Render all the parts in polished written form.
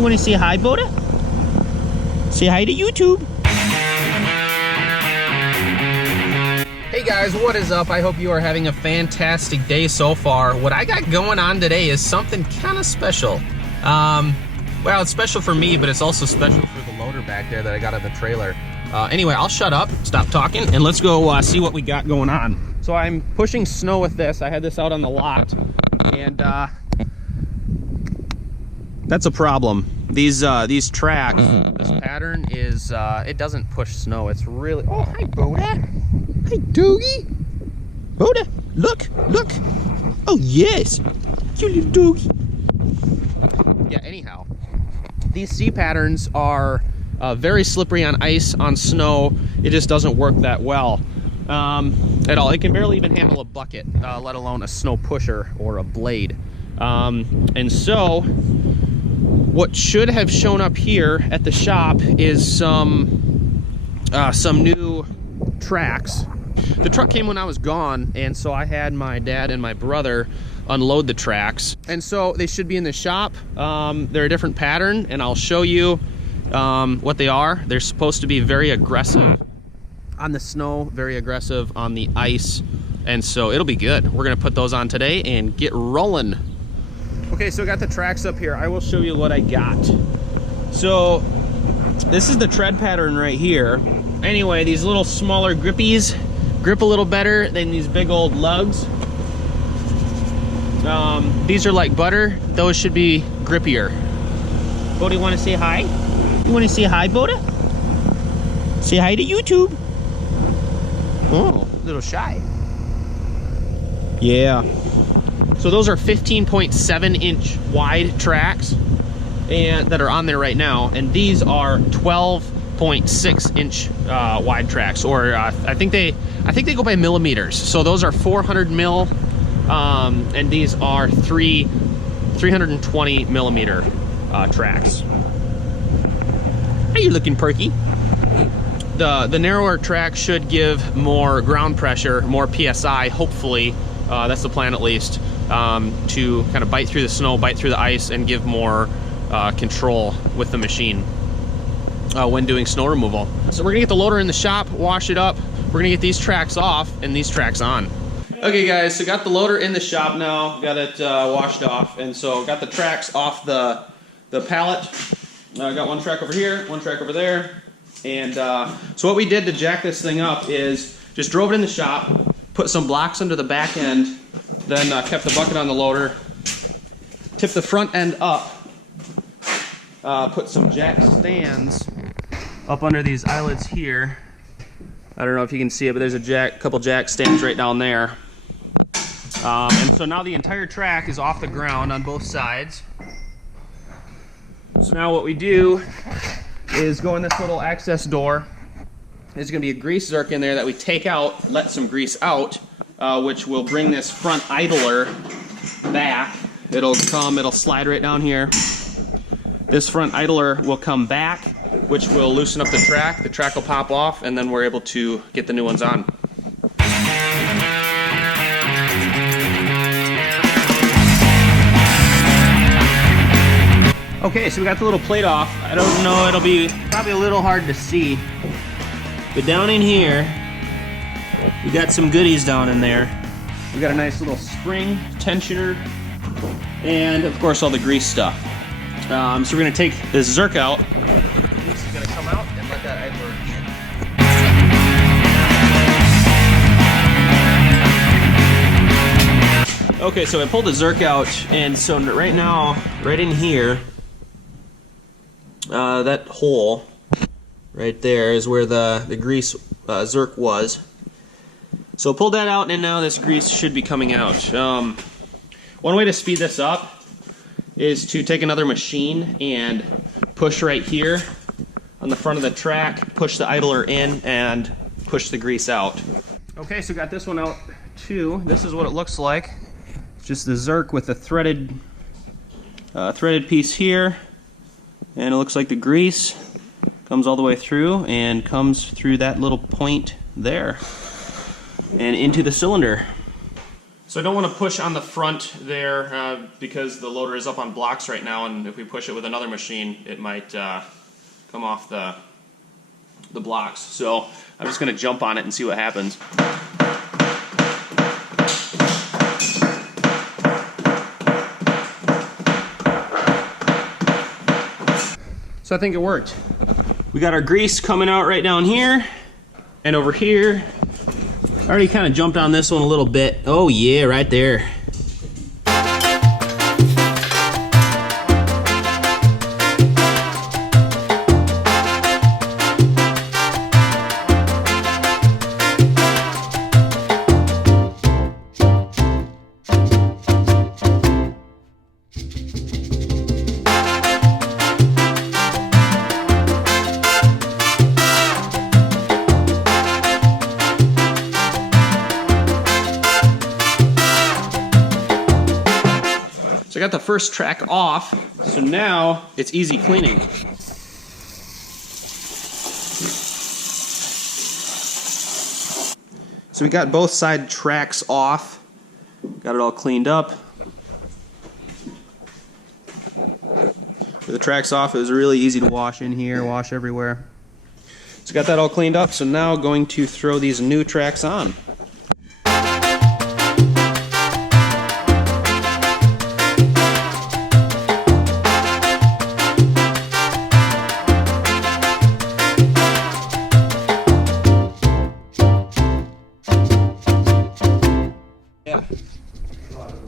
You want to say hi, Boda? Say hi to YouTube. Hey guys, what is up? I hope you are having a fantastic day so far. What I got going on today is something kind of special. Well, it's special for me, but it's also special for the loader back there that I got on the trailer. Anyway, I'll shut up, stop talking, and let's go see what we got going on. So I'm pushing snow with this. I had this out on the lot, and that's a problem. These tracks, this pattern is, it doesn't push snow. It's really, oh, hi, Boda. Hi, Doogie. Boda, look. Oh, yes. You little doogie. Yeah, anyhow, these C patterns are very slippery on ice, on snow. It just doesn't work that well at all. It can barely even handle a bucket, let alone a snow pusher or a blade. And so what should have shown up here at the shop is some new tracks. The truck came when I was gone, and so I had my dad and my brother unload the tracks. And so they should be in the shop. They're a different pattern, and I'll show you what they are. They're supposed to be very aggressive on the snow, very aggressive on the ice, and so it'll be good. We're gonna put those on today and get rolling. Okay, so I got the tracks up here. I will show you what I got. So this is the tread pattern right here. Anyway, these little smaller grippies grip a little better than these big old lugs. These are like butter. Those should be grippier. Boda, you want to say hi? You want to say hi, Boda? Say hi to YouTube. Oh, a little shy. Yeah. So those are 15.7 inch wide tracks and that are on there right now, and these are 12.6 inch wide tracks, or I think they go by millimeters. So those are 400 mil, and these are 320 millimeter tracks. Are you looking perky? The narrower track should give more ground pressure, more PSI, hopefully. That's the plan, at least, to kind of bite through the snow, bite through the ice, and give more control with the machine when doing snow removal. So we're gonna get the loader in the shop, wash it up. We're gonna get these tracks off and these tracks on. Okay guys, so got the loader in the shop now, got it washed off, and so got the tracks off the pallet. I got one track over here, one track over there, and so what we did to jack this thing up is just drove it in the shop, put some blocks under the back end, then kept the bucket on the loader, tipped the front end up, put some jack stands up under these eyelets here. I don't know if you can see it, but there's a couple jack stands right down there. And so now the entire track is off the ground on both sides. So now what we do is go in this little access door. There's going to be a grease zerk in there that we take out, let some grease out, which will bring this front idler back. It'll slide right down here. This front idler will come back, which will loosen up the track. The track will pop off, and then we're able to get the new ones on. Okay, so we got the little plate off. I don't know, it'll be probably a little hard to see. But down in here, we got some goodies down in there. We got a nice little spring tensioner, and of course all the grease stuff. So we're gonna take this zerk out. This is gonna come out and let that idler in. Okay, so I pulled the zerk out, and so right now, right in here, that hole right there is where the grease zerk was. So pulled that out, and now this grease should be coming out. One way to speed this up is to take another machine and push right here on the front of the track, push the idler in, and push the grease out. Okay, so got this one out too. This is what it looks like. It's just the zerk with the threaded piece here, and it looks like the grease comes all the way through and comes through that little point there and into the cylinder. So I don't want to push on the front there because the loader is up on blocks right now, and if we push it with another machine, it might come off the blocks. So I'm just going to jump on it and see what happens. So I think it worked. We got our grease coming out right down here and over here. I already kind of jumped on this one a little bit. Oh yeah, right there. So I got the first track off, so now it's easy cleaning. So we got both side tracks off, got it all cleaned up. With the tracks off, it was really easy to wash in here, wash everywhere. So got that all cleaned up, so now going to throw these new tracks on. Yeah.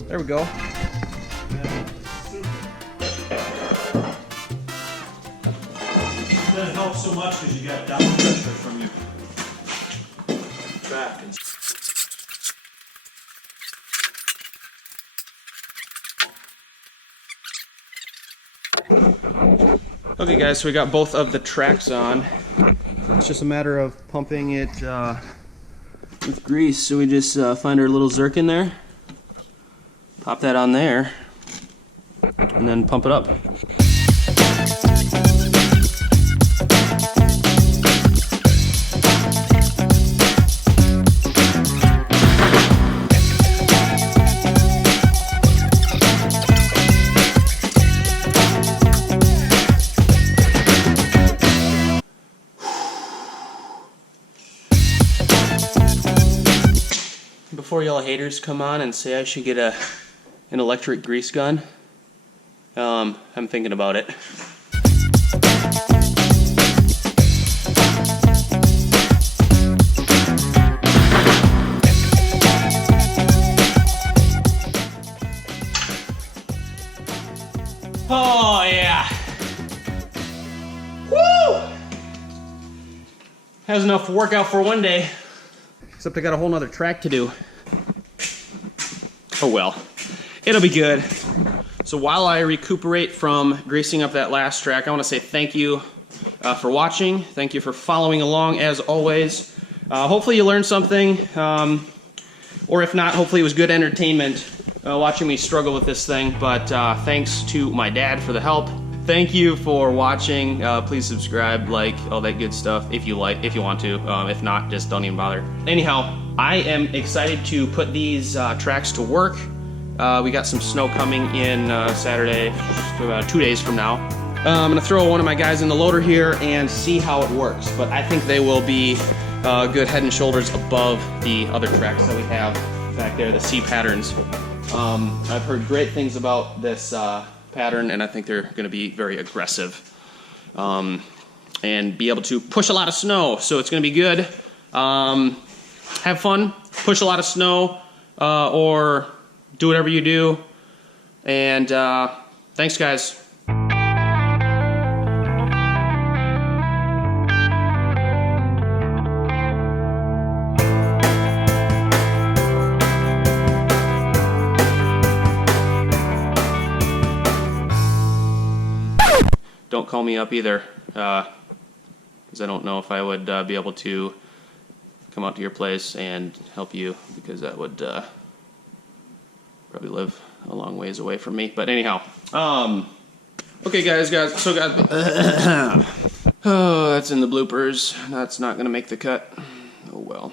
There we go. That helps so much because you got down pressure from your track. Okay guys, so we got both of the tracks on. It's just a matter of pumping it with grease. So we just find our little Zircon there, pop that on there, and then pump it up. Before y'all haters come on and say I should get an electric grease gun, I'm thinking about it. Oh yeah! Woo! Has enough workout for one day. Except I got a whole nother track to do. Oh well, it'll be good. So while I recuperate from greasing up that last track, I want to say thank you for watching. Thank you for following along as always. Hopefully you learned something, or if not, hopefully it was good entertainment watching me struggle with this thing. But thanks to my dad for the help. Thank you for watching. Please subscribe, like, all that good stuff if you want to. If not, just don't even bother. Anyhow, I am excited to put these tracks to work. We got some snow coming in Saturday, about 2 days from now. I'm gonna throw one of my guys in the loader here and see how it works. But I think they will be good head and shoulders above the other tracks that we have back there, the C patterns. I've heard great things about this pattern, and I think they're going to be very aggressive and be able to push a lot of snow, so it's going to be good. Have fun, push a lot of snow, or do whatever you do, and thanks guys. Don't call me up either, because I don't know if I would be able to come out to your place and help you, because that would probably live a long ways away from me. But anyhow, okay guys, so oh, that's in the bloopers. That's not gonna make the cut. Oh well.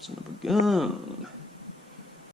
Son of a gun.